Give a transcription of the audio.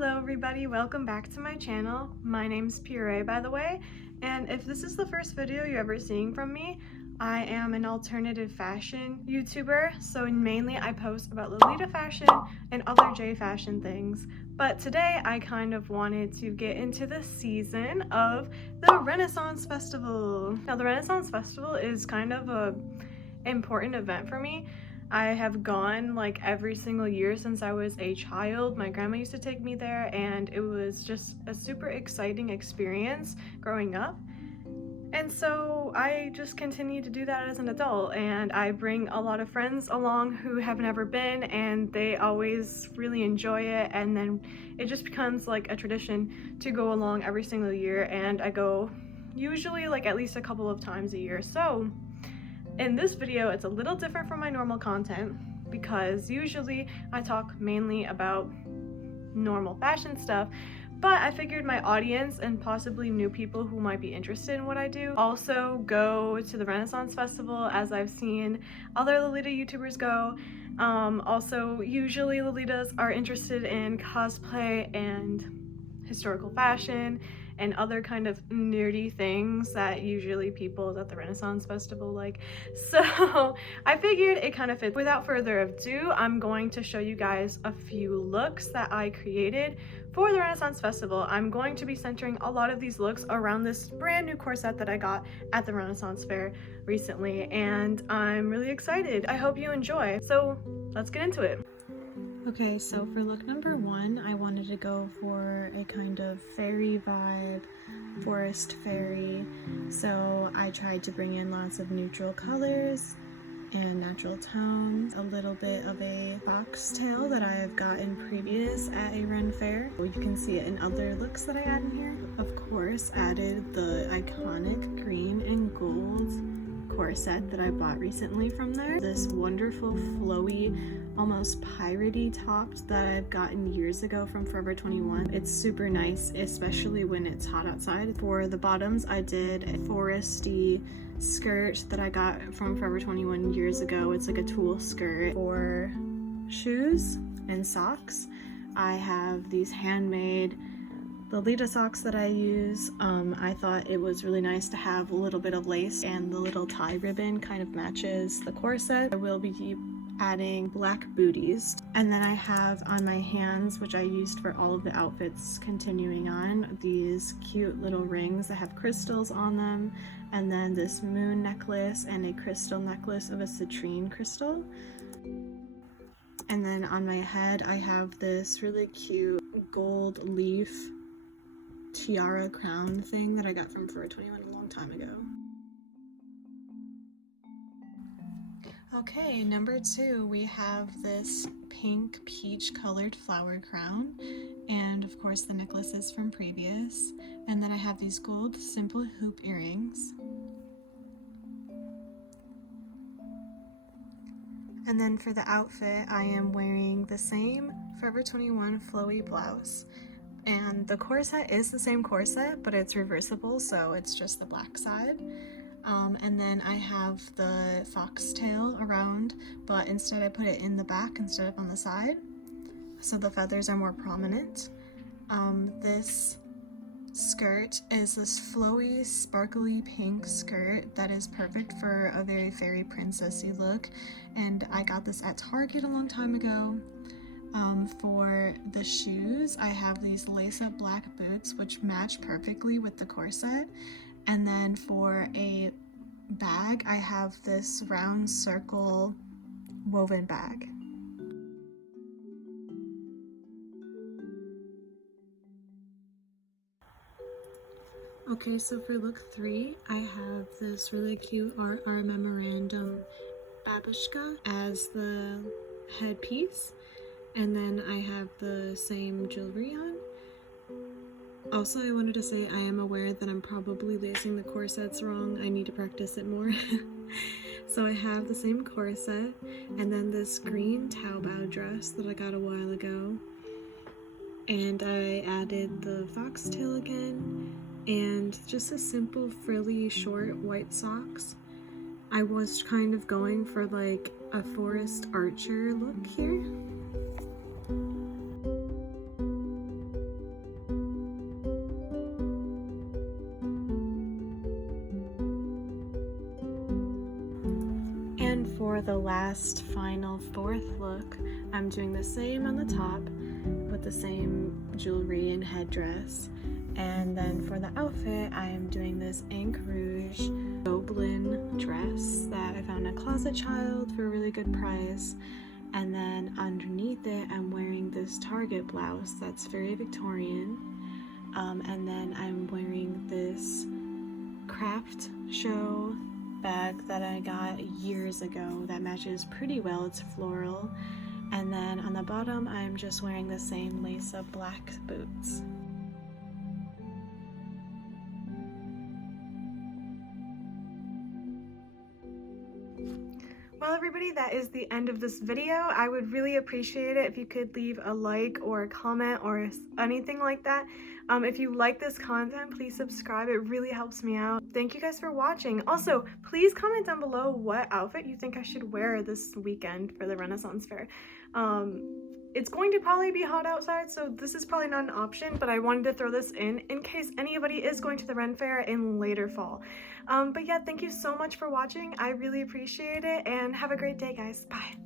Hello everybody, welcome back to my channel. My name's Faire, by the way, and if this is the first video you're ever seeing from me, I am an alternative fashion YouTuber, so mainly I post about Lolita fashion and other J fashion things. But today I kind of wanted to get into the season of the Renaissance Festival. Now the Renaissance Festival is kind of a important event for me. I have gone like every single year since I was a child. My grandma used to take me there and it was just a super exciting experience growing up. And so I just continue to do that as an adult, and I bring a lot of friends along who have never been and they always really enjoy it, and then it just becomes like a tradition to go along every single year, and I go usually like at least a couple of times a year. So in this video, it's a little different from my normal content because usually I talk mainly about normal fashion stuff, but I figured my audience and possibly new people who might be interested in what I do also go to the Renaissance Festival, as I've seen other Lolita YouTubers go. Also, usually Lolitas are interested in cosplay and historical fashion and other kind of nerdy things that usually people at the Renaissance Festival like. So I figured it kind of fits. Without further ado, I'm going to show you guys a few looks that I created for the Renaissance Festival. I'm going to be centering a lot of these looks around this brand new corset that I got at the Renaissance Fair recently, and I'm really excited. I hope you enjoy. So let's get into it. Okay, so for look number one, I wanted to go for a kind of fairy vibe, forest fairy. So I tried to bring in lots of neutral colors and natural tones, a little bit of a foxtail that I have gotten previous at a Ren Fair. You can see it in other looks that I add in here. Of course, added the iconic green and gold corset that I bought recently from there. This wonderful flowy, almost piratey top that I've gotten years ago from Forever 21. It's super nice, especially when it's hot outside. For the bottoms, I did a foresty skirt that I got from Forever 21 years ago. It's like a tulle skirt. For shoes and socks, I have these handmade Lolita socks that I use. I thought it was really nice to have a little bit of lace, and the little tie ribbon kind of matches the corset. I will be adding black booties. And then I have on my hands, which I used for all of the outfits continuing on, these cute little rings that have crystals on them, and then this moon necklace and a crystal necklace of a citrine crystal. And then on my head I have this really cute gold leaf tiara crown thing that I got from Forever 21 a long time ago. Okay, number two, we have this pink peach colored flower crown, and of course the necklace is from previous. And then I have these gold simple hoop earrings. And then for the outfit, I am wearing the same Forever 21 flowy blouse. And the corset is the same corset, but it's reversible, so it's just the black side. And then I have the foxtail around, but instead I put it in the back instead of on the side, so the feathers are more prominent. This skirt is this flowy, sparkly pink skirt that is perfect for a very fairy princessy look, and I got this at Target a long time ago. For the shoes, I have these lace-up black boots which match perfectly with the corset. And then for a bag, I have this round circle woven bag. Okay, so for look three, I have this really cute Art Our Memorandum babushka as the headpiece. And then I have the same jewelry on. Also, I wanted to say I am aware that I'm probably lacing the corsets wrong. I need to practice it more. So I have the same corset, and then this green taobao dress that I got a while ago. And I added the foxtail again, and just a simple frilly short white socks. I was kind of going for like a Forest Archer look here. for the last final fourth look, I'm doing the same on the top with the same jewelry and headdress. And then for the outfit, I am doing this Ink Rouge Goblin dress that I found at Closet Child for a really good price. And then underneath it, I'm wearing this Target blouse that's very Victorian. And then I'm wearing this craft show bag that I got years ago that matches pretty well. It's floral. And then on the bottom, I'm just wearing the same lace-up black boots. Well, everybody, that is the end of this video. I would really appreciate it if you could leave a like or a comment or anything like that. If you like this content, please subscribe. It really helps me out. Thank you guys for watching. Also, please comment down below what outfit you think I should wear this weekend for the Renaissance Fair. It's going to probably be hot outside, so this is probably not an option, but I wanted to throw this in case anybody is going to the Ren Fair in later fall. But yeah, thank you so much for watching. I really appreciate it, and have a great day, guys. Bye.